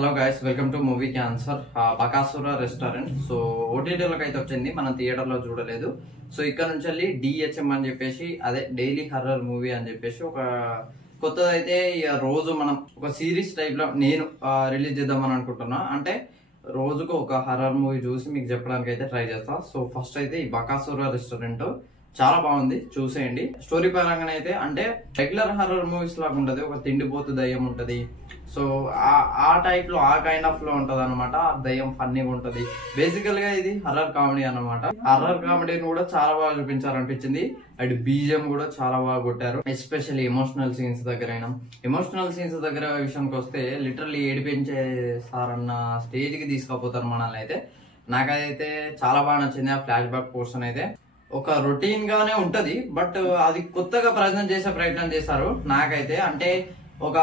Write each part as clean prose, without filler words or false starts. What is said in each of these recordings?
Hello guys, welcome to movie cancer. Bakasura restaurant. So ఓటీటీలోకి అయితే వచ్చింది, మనం థియేటర్లో చూడలేదు. సో ఇక్కడ నుంచి వెళ్ళి డిహెచ్ఎం అని చెప్పేసి, అదే డైలీ హర్రర్ మూవీ అని చెప్పేసి ఒక కొత్తదైతే రోజు మనం ఒక సిరీస్ టైప్ లో నేను రిలీజ్ చేద్దామని అనుకుంటున్నా. అంటే రోజుకు ఒక హర్రర్ మూవీ చూసి మీకు చెప్పడానికి అయితే ట్రై చేస్తా. సో ఫస్ట్ అయితే ఈ బకాసుర రెస్టారెంట్ చాలా బాగుంది, చూసేయండి. స్టోరీ పరంగా అయితే అంటే రెగ్యులర్ హర్రర్ మూవీస్ లాగా ఉంటది, ఒక తిండిపోతు దయ్యం ఉంటది. సో ఆ టైప్ లో ఆ కైండ్ ఆఫ్ లో ఉంటది అనమాట. ఆ దయ్యం ఫన్నీగా ఉంటది. బేసికల్ గా ఇది హర్రర్ కామెడీ అనమాట. హర్రర్ కామెడీని కూడా చాలా బాగా చూపించారనిపించింది. అండ్ బీజిఎం కూడా చాలా బాగా కొట్టారు. ఎస్పెషల్లీ ఎమోషనల్ సీన్స్ దగ్గర విషయానికి వస్తే లిటరల్లీ ఏడిపించేసారన్న స్టేజ్ కి తీసుకుపోతారు మనల్ని అయితే. నాకైతే చాలా బాగా నచ్చింది ఆ ఫ్లాష్ బ్యాక్ పోర్షన్ అయితే. ఒక రొటీన్ గానే ఉంటది, బట్ అది కొత్తగా ప్రజెంట్ చేసే ప్రయత్నం చేశారు. నాకైతే అంటే ఒక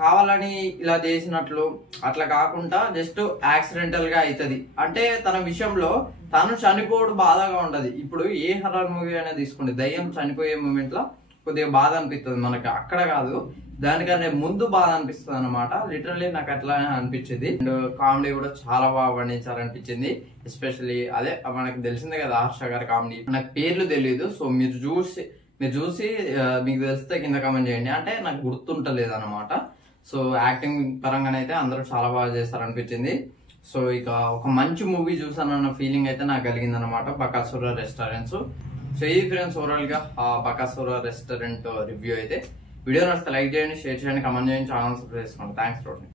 కావాలని ఇలా చేసినట్లు అట్లా కాకుండా జస్ట్ యాక్సిడెంటల్ గా అవుతుంది. అంటే తన విషయంలో తను చనిపోవడం బాధగా ఉండదు. ఇప్పుడు ఏ హర్రర్ మూవీ అయినా తీసుకోండి, దయ్యం చనిపోయే మూమెంట్ లో కొద్దిగా బాధ అనిపిస్తుంది మనకి. అక్కడ కాదు, దానికన్నా ముందు బాధ అనిపిస్తుంది అనమాట. లిటరల్లీ నాకు అట్లా అనిపించింది. అండ్ కామెడీ కూడా చాలా బాగా పండించారనిపించింది. ఎస్పెషల్లీ అదే మనకు తెలిసిందే కదా హర్ష గారి కామెడీ. నాకు పేర్లు తెలియదు, సో మీరు చూసి మీకు తెలిస్తే కింద కామెంట్ చేయండి. అంటే నాకు గుర్తుంటలేదు అనమాట. సో యాక్టింగ్ పరంగానైతే అందరూ చాలా బాగా చేస్తారనిపించింది. సో ఇక ఒక మంచి మూవీ చూసానన్న ఫీలింగ్ అయితే నాకు కలిగింది అనమాట బకాసుర రెస్టారెంట్స్. సో ఈ ఫ్రెండ్స్ ఓవరాల్ గా బకాసుర రెస్టారెంట్ రివ్యూ అయితే. వీడియో నచ్చితే లైక్ చేయండి, షేర్ చేయండి, కమెంట్ చేయండి, ఛానల్ సబ్స్క్రైబ్ చేసుకోండి. Thanks for watching.